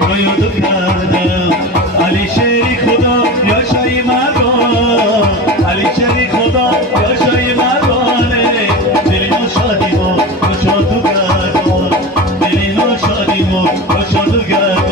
رویاتو کردم علی شریک خدا یا شای مردان علی شریک خدا یا شای مردانه دلینا شادی ما رویاتو کردم دلینا شادی ما رویاتو کردم